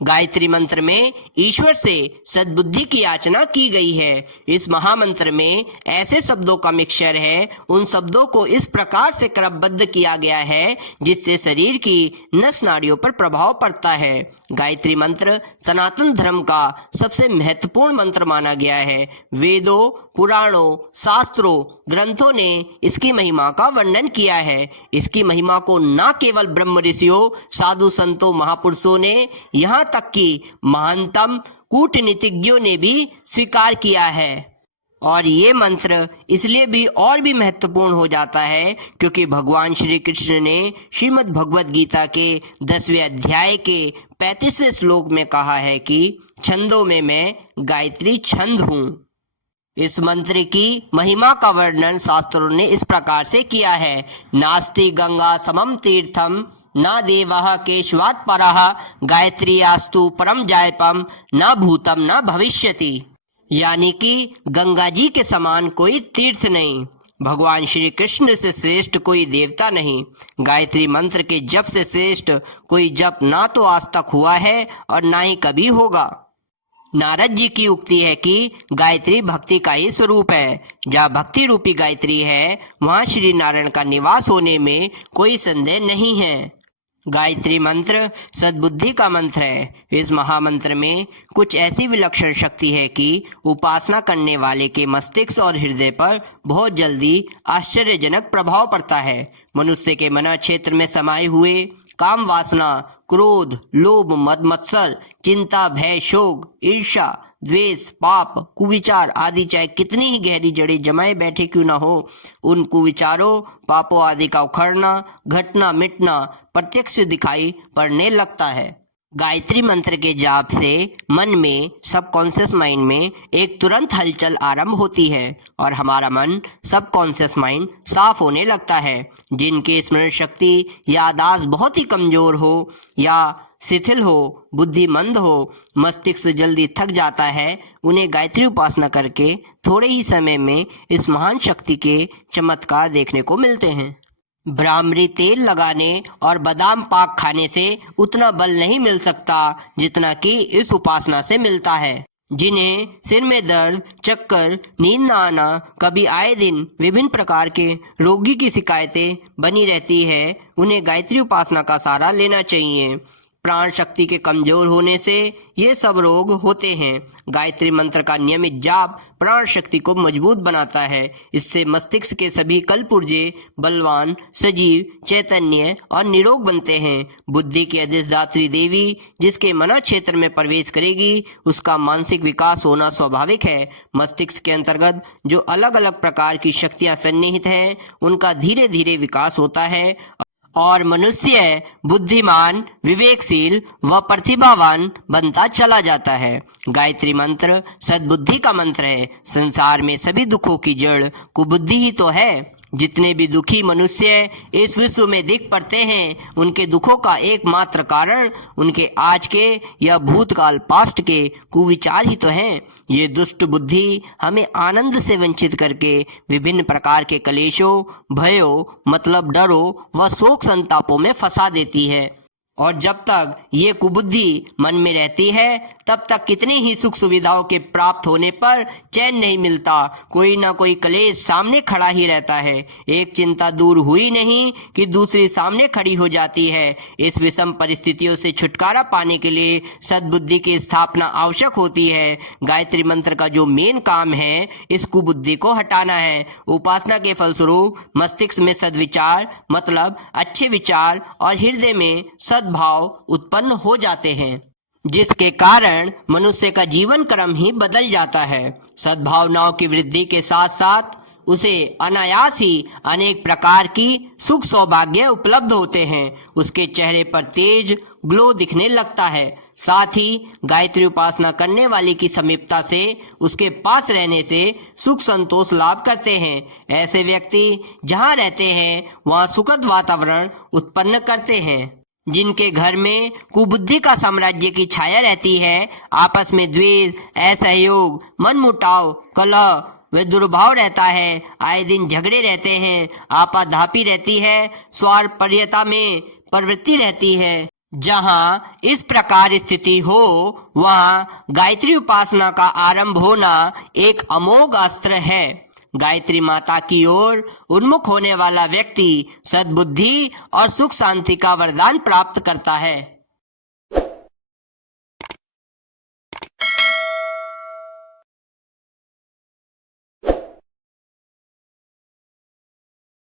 गायत्री मंत्र में ईश्वर से सद्बुद्धि की याचना की गई है। इस महामंत्र में ऐसे शब्दों का मिक्सचर है, उन शब्दों को इस प्रकार से क्रमबद्ध किया गया है जिससे शरीर की नस नाड़ियों पर प्रभाव पड़ता है। गायत्री मंत्र सनातन धर्म का सबसे महत्वपूर्ण मंत्र माना गया है। वेदों, पुराणों, शास्त्रों, ग्रंथों ने इसकी महिमा का वर्णन किया है। इसकी महिमा को न केवल ब्रह्म ऋषियों, साधु संतों, महापुरुषों ने, यहाँ तक कि महानतम कूटनीतिज्ञों ने भी स्वीकार किया है। और ये मंत्र इसलिए भी और भी महत्वपूर्ण हो जाता है क्योंकि भगवान श्री कृष्ण ने श्रीमद् भगवद गीता के 10वें अध्याय के 35वें श्लोक में कहा है कि छंदों में मैं गायत्री छंद हूँ। इस मंत्र की महिमा का वर्णन शास्त्रों ने इस प्रकार से किया है। नास्ति गंगा समम तीर्थम न देवः केशवात् परः गायत्र्यास्तु परम जायपम न भूतम न भविष्यति। यानी कि गंगा जी के समान कोई तीर्थ नहीं, भगवान श्री कृष्ण से श्रेष्ठ कोई देवता नहीं, गायत्री मंत्र के जप से श्रेष्ठ कोई जप ना तो आज तक हुआ है और ना ही कभी होगा। नारद जी की उक्ति है कि गायत्री भक्ति का ही स्वरूप है। जहाँ भक्ति रूपी गायत्री है वहाँ श्री नारायण का निवास होने में कोई संदेह नहीं है। गायत्री मंत्र सद्बुद्धि का मंत्र है। इस महामंत्र में कुछ ऐसी विलक्षण शक्ति है कि उपासना करने वाले के मस्तिष्क और हृदय पर बहुत जल्दी आश्चर्यजनक प्रभाव पड़ता है। मनुष्य के मन क्षेत्र में समाये हुए काम वासना, क्रोध, लोभ, मद मत्सर, चिंता, भय, शोक, ईर्ष्या, द्वेष, पाप, कुविचार आदि चाहे कितनी ही गहरी जड़ें जमाए बैठे क्यों ना हो, उन कुविचारों, पापों आदि का उखड़ना, घटना, मिटना प्रत्यक्ष दिखाई पड़ने लगता है। गायत्री मंत्र के जाप से मन में, सबकॉन्शियस माइंड में एक तुरंत हलचल आरंभ होती है और हमारा मन, सबकॉन्शियस माइंड साफ होने लगता है। जिनकी स्मरण शक्ति, याददाश्त बहुत ही कमजोर हो या शिथिल हो, बुद्धिमंद हो, मस्तिष्क जल्दी थक जाता है, उन्हें गायत्री उपासना करके थोड़े ही समय में इस महान शक्ति के चमत्कार देखने को मिलते हैं। ब्राह्मणी तेल लगाने और बादाम पाक खाने से उतना बल नहीं मिल सकता जितना कि इस उपासना से मिलता है। जिन्हें सिर में दर्द, चक्कर, नींद न आना, कभी आए दिन विभिन्न प्रकार के रोगी की शिकायतें बनी रहती है, उन्हें गायत्री उपासना का सहारा लेना चाहिए। प्राण शक्ति के कमजोर होने से ये सब रोग होते हैं। गायत्री मंत्र का नियमित जाप प्राण शक्ति को मजबूत बनाता है। इससे मस्तिष्क के सभी कलपुर्जे बलवान, सजीव, चैतन्य और निरोग बनते हैं। बुद्धि की अधिष्ठात्री देवी जिसके मन क्षेत्र में प्रवेश करेगी, उसका मानसिक विकास होना स्वाभाविक है। मस्तिष्क के अंतर्गत जो अलग अलग प्रकार की शक्तियां सन्निहित हैं, उनका धीरे धीरे विकास होता है और मनुष्य बुद्धिमान, विवेकशील व प्रतिभावान बनता चला जाता है। गायत्री मंत्र सद्बुद्धि का मंत्र है। संसार में सभी दुखों की जड़ कुबुद्धि ही तो है। जितने भी दुखी मनुष्य इस विश्व में दिख पड़ते हैं, उनके दुखों का एकमात्र कारण उनके आज के या भूतकाल पास्ट के कुविचार ही तो हैं। ये दुष्ट बुद्धि हमें आनंद से वंचित करके विभिन्न प्रकार के कलेशों, भयों, मतलब डरों व शोक संतापों में फंसा देती है। और जब तक ये कुबुद्धि मन में रहती है, तब तक कितनी ही सुख सुविधाओं के प्राप्त होने पर चैन नहीं मिलता। कोई ना कोई क्लेश सामने खड़ा ही रहता है। एक चिंता दूर हुई नहीं कि दूसरी सामने खड़ी हो जाती है। इस विषम परिस्थितियों से छुटकारा पाने के लिए सद्बुद्धि की स्थापना आवश्यक होती है। गायत्री मंत्र का जो मेन काम है, इस कुबुद्धि को हटाना है। उपासना के फलस्वरूप मस्तिष्क में सद्विचार मतलब अच्छे विचार और हृदय में सद्भाव उत्पन्न हो जाते हैं, जिसके कारण मनुष्य का जीवन क्रम ही बदल जाता है। सद्भावनाओं की वृद्धि के साथ साथ उसे अनायास ही अनेक प्रकार की सुख सौभाग्य उपलब्ध होते हैं। उसके चेहरे पर तेज ग्लो दिखने लगता है। साथ ही गायत्री उपासना करने वाले की समीपता से, उसके पास रहने से सुख संतोष लाभ करते हैं। ऐसे व्यक्ति जहाँ रहते हैं वहाँ सुखद वातावरण उत्पन्न करते हैं। जिनके घर में कुबुद्धि का साम्राज्य की छाया रहती है, आपस में द्वेष, असहयोग, मनमुटाव, कलह व दुर्भाव रहता है, आए दिन झगड़े रहते हैं, आपाधापी रहती है, स्वार्थपरता में प्रवृत्ति रहती है, जहां इस प्रकार स्थिति हो वहां गायत्री उपासना का आरंभ होना एक अमोघ अस्त्र है। गायत्री माता की ओर उन्मुख होने वाला व्यक्ति सद्बुद्धि और सुख शांति का वरदान प्राप्त करता है।